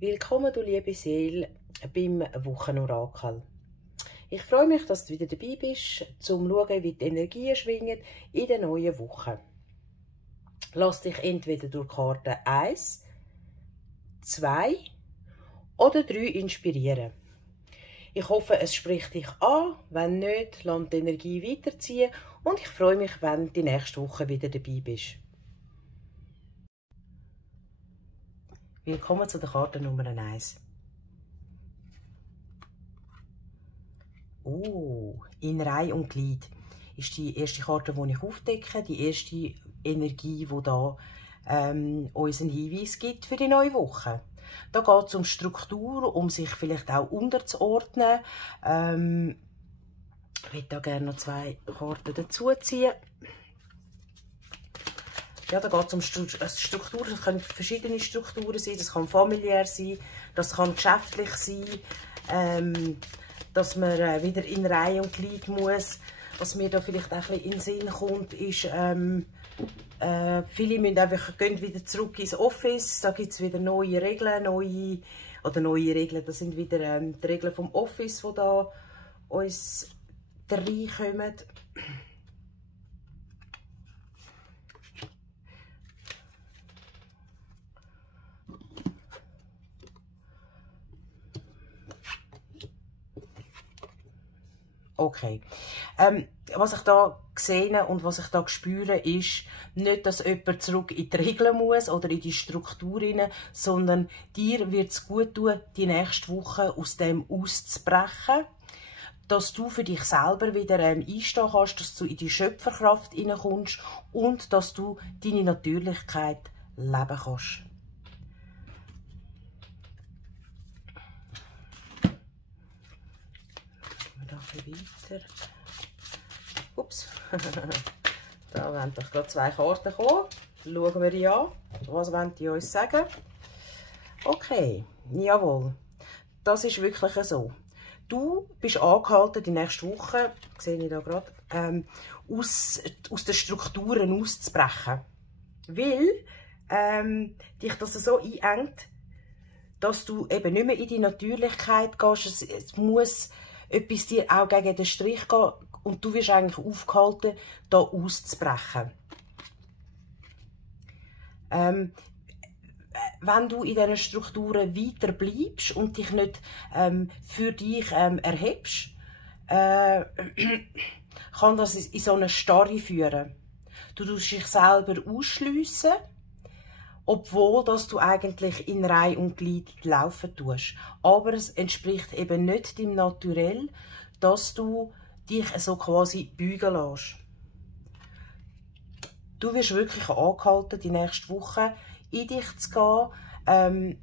Willkommen, du liebe Seele, beim Wochenorakel. Ich freue mich, dass du wieder dabei bist, um zu schauen, wie die Energien schwingen in der neuen Woche. Lass dich entweder durch Karte 1, 2 oder 3 inspirieren. Ich hoffe, es spricht dich an. Wenn nicht, lass die Energie weiterziehen und ich freue mich, wenn du die nächste Woche wieder dabei bist. Willkommen zu der Karte Nummer 1. Oh, in Reihe und Glied ist die erste Karte, die ich aufdecke, die erste Energie, die da uns einen Hinweis gibt für die neue Woche. Da geht es um Struktur, um sich vielleicht auch unterzuordnen. Ich würde da gerne noch 2 Karten dazu ziehen. Ja, da geht es um Struktur. Das können verschiedene Strukturen sein. Das kann familiär sein, das kann geschäftlich sein, dass man wieder in Reihe und Glied muss. Was mir da vielleicht auch ein bisschen in den Sinn kommt, ist, viele müssen einfach, gehen wieder zurück ins Office. Da gibt es wieder neue Regeln, das sind wieder die Regeln vom Office, die da uns reinkommen. Okay. Was ich da sehe und was ich da spüre, ist nicht, dass jemand zurück in die Regeln muss oder in die Struktur rein, sondern dir wird es gut tun, die nächste Woche aus dem auszubrechen, dass du für dich selber wieder einstehen kannst, dass du in die Schöpferkraft hineinkommst und dass du deine Natürlichkeit leben kannst. Weiter. Ups. Da wollen doch gerade 2 Karten kommen. Schauen wir die an. Was wollen die uns sagen? Okay, jawohl. Das ist wirklich so. Du bist angehalten, die nächste Woche, sehe ich da gerade, aus den Strukturen auszubrechen. Weil dich das so einengt, dass du eben nicht mehr in die Natürlichkeit gehst. Es muss etwas dir auch gegen den Strich gehen und du wirst eigentlich aufgehalten, da auszubrechen. Wenn du in diesen Strukturen weiter bleibst und dich nicht für dich erhebst, kann das in so eine Starre führen. Du tust dich selber ausschliessen, obwohl dass du eigentlich in Reihe und Glied laufen tust. Aber es entspricht eben nicht deinem Naturell, dass du dich so quasi beugen lässt. Du wirst wirklich angehalten, die nächste Woche in dich zu gehen,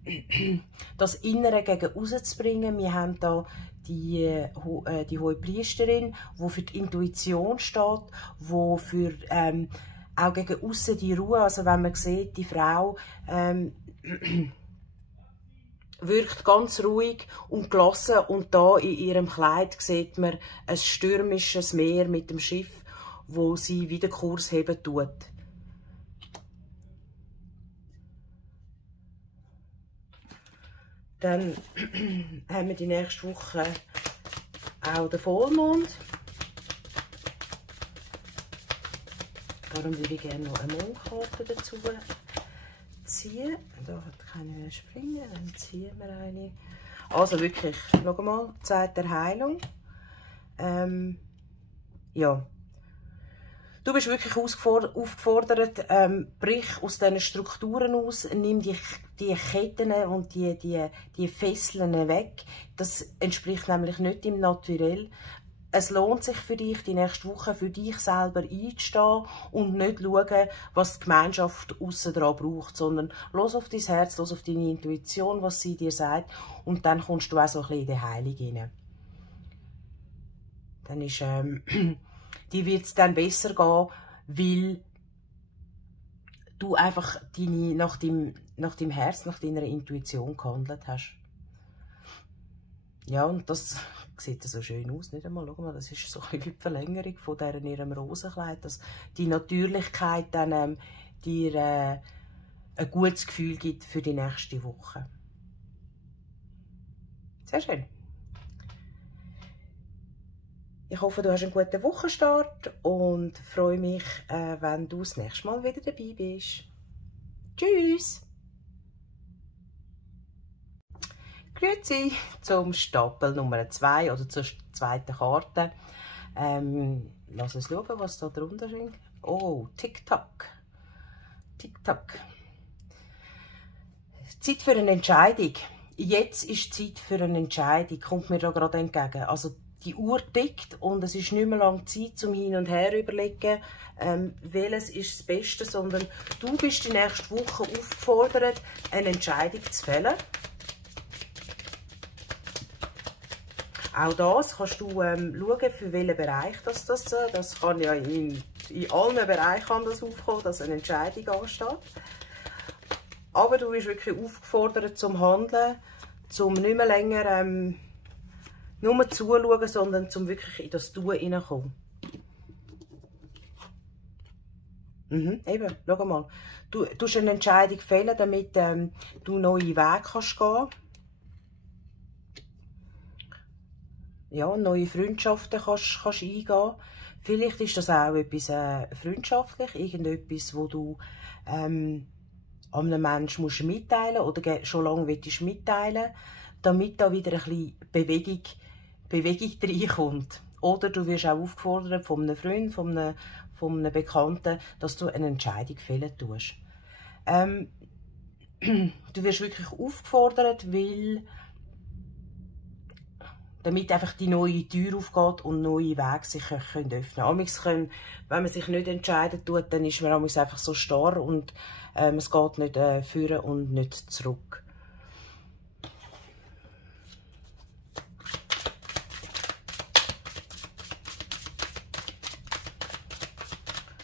das Innere gegen rauszubringen. Wir haben da die hohe Priesterin, die für die Intuition steht, die für auch gegen aussen die Ruhe, also wenn man sieht, die Frau wirkt ganz ruhig und gelassen und da in ihrem Kleid sieht man ein stürmisches Meer mit dem Schiff, wo sie wieder Kurs heben tut. Dann haben wir die nächste Woche auch den Vollmond. Darum würde ich gerne noch eine Mondkarte dazu ziehen. Da hat keine mehr springen, dann ziehen wir eine. Also wirklich, schau mal, Zeit der Heilung. Ja. Du bist wirklich aufgefordert, brich aus diesen Strukturen aus, nimm die Ketten und die Fesseln weg. Das entspricht nämlich nicht dem Naturell. Es lohnt sich für dich, die nächste Woche für dich selber einzustehen und nicht schauen, was die Gemeinschaft aussen dran braucht, sondern los auf dein Herz, los auf deine Intuition, was sie dir sagt, und dann kommst du auch so ein bisschen in die Heilung hinein. Dann ist, dir wird es dann besser gehen, weil du einfach nach deinem Herz, nach deiner Intuition gehandelt hast. Ja, und das sieht so schön aus, nicht einmal. Schau mal, das ist so ein bisschen die Verlängerung von ihrem Rosenkleid, dass die Natürlichkeit dann dir ein gutes Gefühl gibt für die nächste Woche. Sehr schön. Ich hoffe, du hast einen guten Wochenstart und freue mich, wenn du das nächste Mal wieder dabei bist. Tschüss! Grüezi zum Stapel Nummer 2 oder zur zweiten Karte. Lass uns schauen, was da drunter ist. Oh, TikTok. TikTok. Zeit für eine Entscheidung. Jetzt ist Zeit für eine Entscheidung, kommt mir da gerade entgegen. Also die Uhr tickt und es ist nicht mehr lange Zeit zum Hin und Her überlegen, welches ist das Beste, sondern du bist die nächste Woche aufgefordert, eine Entscheidung zu fällen. Auch das kannst du schauen, für welchen Bereich das kann ja in allen Bereichen kann das aufkommen, dass eine Entscheidung ansteht. Aber du bist wirklich aufgefordert zum Handeln, zum nicht mehr länger nur zuschauen, sondern zum wirklich in das Tun hineinkommen. Eben, schau mal. Du musst eine Entscheidung fällen, damit du neue Wege kannst gehen. Ja, neue Freundschaften kannst eingehen. Vielleicht ist das auch etwas freundschaftlich, irgendetwas, wo du einem Menschen mitteilen musst oder schon lange mitteilen willst, damit da wieder ein bisschen Bewegung reinkommt. Oder du wirst auch aufgefordert von einem Freund, von einem Bekannten, dass du eine Entscheidung fällen tust. Du wirst wirklich aufgefordert, damit einfach die neue Tür aufgeht und neue Wege sich öffnen können. Wenn man sich nicht entscheiden tut, dann ist man einfach so starr und es geht nicht führen und nicht zurück.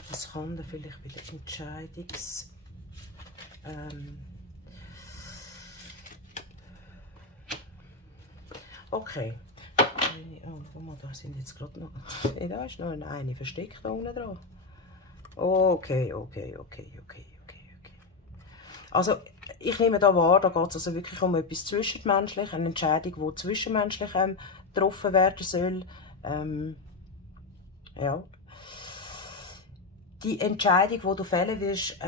Was kann da vielleicht bei der Entscheidungs... Okay. Oh, guck mal, da sind jetzt gerade noch... Da ist noch eine versteckt da unten dran. Okay. Also, ich nehme da wahr, da geht es also wirklich um etwas Zwischenmenschliches, eine Entscheidung, die zwischenmenschlich getroffen werden soll. Ja. Die Entscheidung, die du fällen wirst,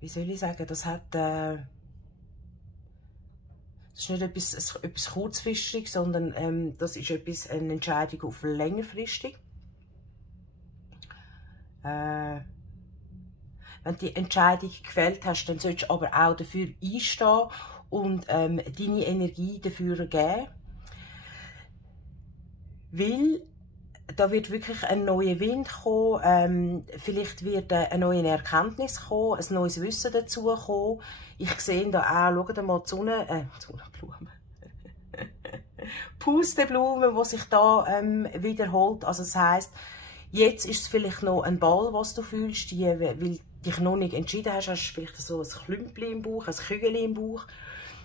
wie soll ich sagen, das ist nicht etwas kurzfristig, sondern das ist eine Entscheidung auf längerfristig. Wenn du die Entscheidung gefällt hast, dann solltest du aber auch dafür einstehen und deine Energie dafür geben. Weil da wird wirklich ein neuer Wind kommen, vielleicht wird eine neue Erkenntnis kommen, ein neues Wissen dazu kommen. Ich sehe da auch, schaut mal die Sonnenblume. Pusteblume, die sich da wiederholt. Also das heisst, jetzt ist es vielleicht noch ein Ball, was du fühlst, weil du dich noch nicht entschieden hast, hast du vielleicht so ein Klümpchen im Bauch, ein Kügel im Bauch.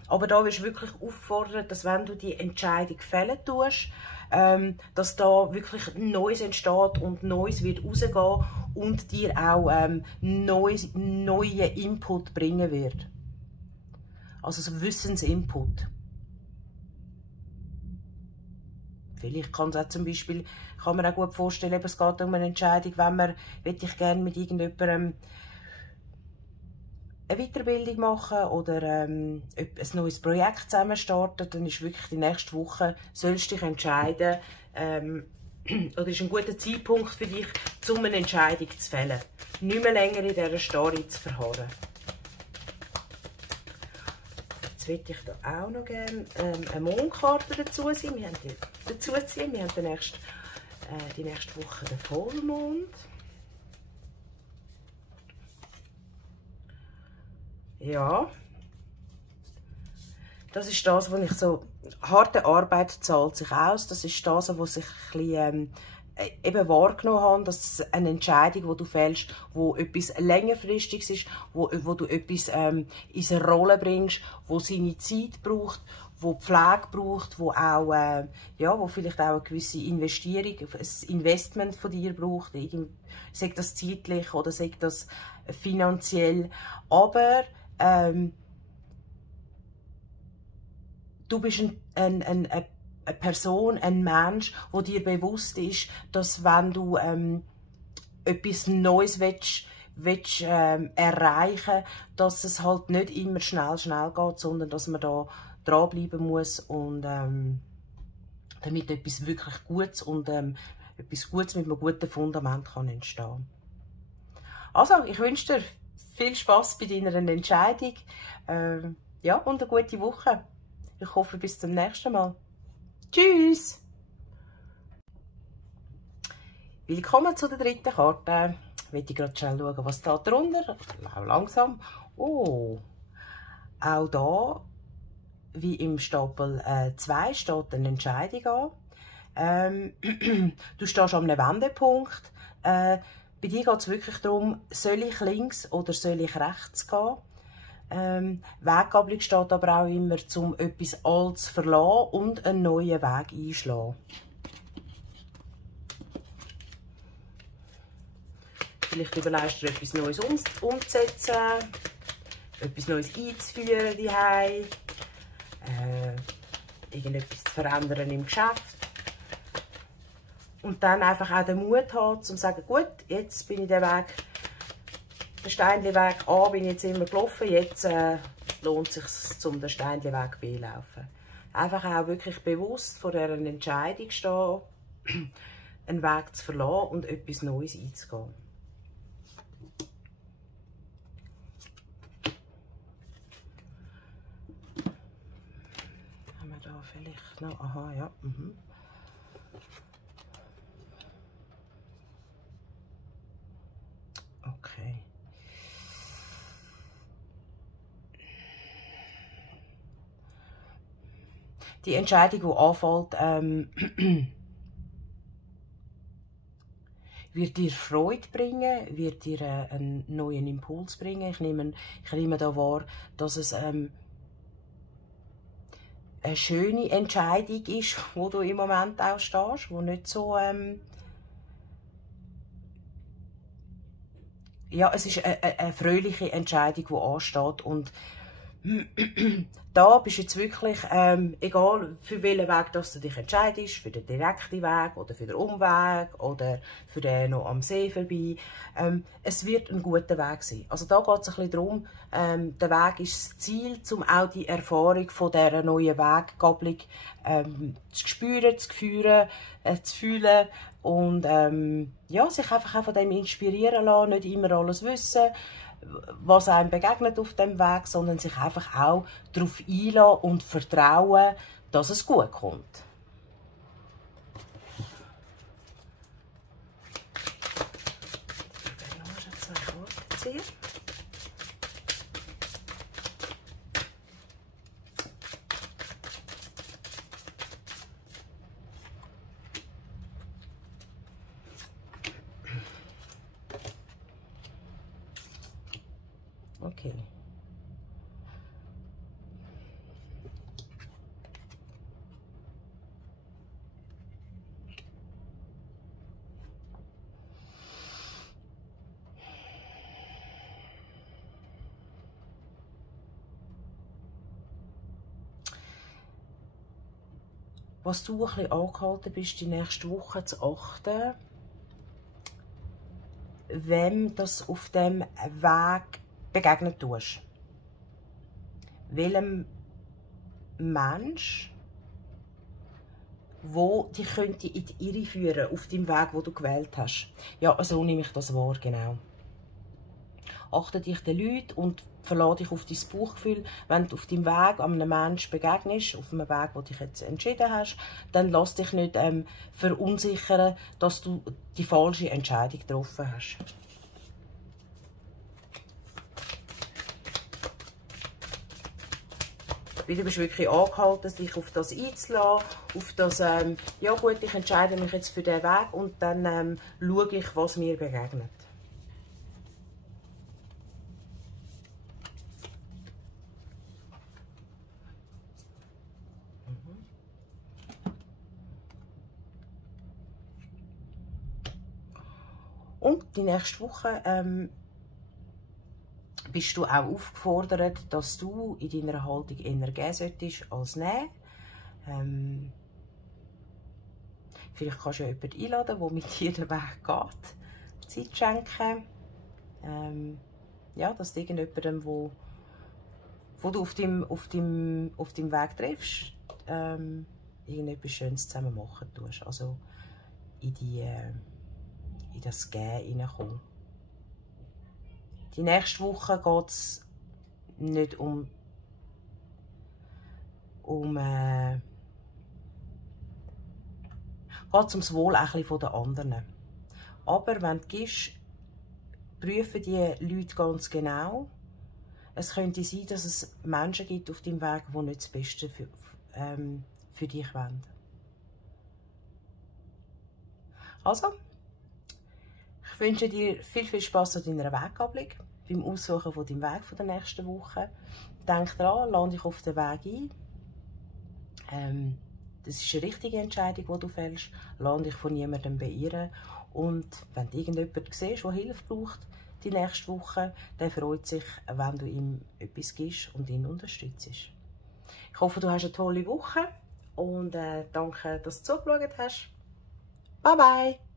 Aber da wirst du wirklich auffordern, dass wenn du die Entscheidung fällen tust, dass da wirklich Neues entsteht und Neues wird rausgehen und dir auch neuen Input bringen wird. Also so Wissensinput. Vielleicht kann es auch zum Beispiel, kann man auch gut vorstellen, es geht um eine Entscheidung, wenn man, möchte ich gerne mit irgendjemandem eine Weiterbildung machen oder ein neues Projekt zusammen starten, dann ist wirklich die nächste Woche, sollst du dich entscheiden, oder ist ein guter Zeitpunkt für dich, um eine Entscheidung zu fällen. Nicht mehr länger in dieser Starre zu verharren. Jetzt würde ich da auch noch gerne eine Mondkarte dazu ziehen. Wir haben die nächste Woche den Vollmond. Ja, das ist das, was ich so, harte Arbeit zahlt sich aus, das ist das, was ich ein bisschen, eben wahrgenommen habe, dass eine Entscheidung, die du fällst, wo etwas längerfristiges ist, wo du etwas in eine Rolle bringst, wo seine Zeit braucht, wo Pflege braucht, wo auch, ja, wo vielleicht auch eine gewisse Investierung, ein Investment von dir braucht, sei das zeitlich oder sei das finanziell, aber du bist eine Person, ein Mensch, wo dir bewusst ist, dass wenn du etwas Neues willst, erreichen, dass es halt nicht immer schnell geht, sondern dass man da dranbleiben muss und damit etwas wirklich Gutes und etwas Gutes mit einem guten Fundament kann entstehen. Also, ich wünsche dir viel Spaß bei deiner Entscheidung, ja, und eine gute Woche. Ich hoffe, bis zum nächsten Mal. Tschüss! Willkommen zu der dritten Karte. Ich möchte gerade schnell schauen, was da drunter. Langsam. Oh, auch da, wie im Stapel 2, steht eine Entscheidung an. Du stehst an einem Wendepunkt. Bei dir geht es wirklich darum, soll ich links oder soll ich rechts gehen? Weggabelung steht aber auch immer, um etwas Altes zu verlassen und einen neuen Weg einzuschlagen. Vielleicht überlegst du dir, etwas Neues umzusetzen, etwas Neues einzuführen daheim, irgendetwas zu verändern im Geschäft. Und dann einfach auch den Mut haben, um zu sagen, gut, jetzt bin ich den Weg, den Steinli-Weg A bin ich jetzt immer gelaufen, jetzt lohnt es sich, den Steinli-Weg B zu laufen. Einfach auch wirklich bewusst vor dieser Entscheidung stehen, einen Weg zu verlassen und etwas Neues einzugehen. Haben wir da vielleicht noch, aha, ja, Okay. Die Entscheidung, die anfällt, wird dir Freude bringen, wird dir einen neuen Impuls bringen. Ich nehme da wahr, dass es eine schöne Entscheidung ist, wo du im Moment auch stehst, wo nicht so ja, es ist eine fröhliche Entscheidung, die ansteht und da bist du jetzt wirklich, egal für welchen Weg dass du dich entscheidest, für den direkten Weg oder für den Umweg oder für den noch am See vorbei, es wird ein guter Weg sein. Also da geht es ein bisschen darum, der Weg ist das Ziel, um auch die Erfahrung von dieser neuen Weggabelung zu spüren, zu fühlen, zu fühlen und ja, sich einfach auch von dem inspirieren lassen, nicht immer alles wissen, was einem begegnet auf dem Weg, sondern sich einfach auch darauf einlassen und vertrauen, dass es gut kommt. Okay. Was du ein bisschen angehalten bist, die nächste Woche zu achten, wem das auf dem Weg begegnen tust. Welchem Mensch, wo dich könnte in die Irre führen auf dem Weg, wo du gewählt hast. Ja, so nehme ich das wahr, genau. Achte dich den Leuten und verlasse dich auf dein Bauchgefühl. Wenn du auf deinem Weg einem Menschen begegnest, auf einem Weg, wo du dich jetzt entschieden hast, dann lass dich nicht verunsichern, dass du die falsche Entscheidung getroffen hast. Weil du bist wirklich angehalten, dich auf das einzulassen, auf das, ja gut, ich entscheide mich jetzt für den Weg und dann schaue ich, was mir begegnet. Und die nächste Woche bist du auch aufgefordert, dass du in deiner Haltung eher geben solltest als nehmen. Vielleicht kannst du ja jemanden einladen, der mit dir den Weg geht. Zeit schenken. Ja, dass du irgendjemandem, wo du auf deinem Weg triffst, irgendetwas Schönes zusammen machen tust. Also in das Gehen hineinkommen. Die nächste Woche geht es nicht geht ums Wohl ein bisschen der anderen. Aber wenn du gehst, prüfen die Leute ganz genau. Es könnte sein, dass es Menschen gibt auf deinem Weg, die nicht das Beste für dich wollen. Also, ich wünsche dir viel Spass an deiner Weggabelung, beim Aussuchen von deinem Weg von der nächsten Woche. Denk daran, lade dich auf den Weg ein. Das ist eine richtige Entscheidung, die du fällst. Lass dich von niemandem beirren. Und wenn du irgendjemanden siehst, der Hilfe braucht, die nächste Woche, dann freut sich, wenn du ihm etwas gibst und ihn unterstützt. Ich hoffe, du hast eine tolle Woche und danke, dass du zugeschaut hast. Bye bye!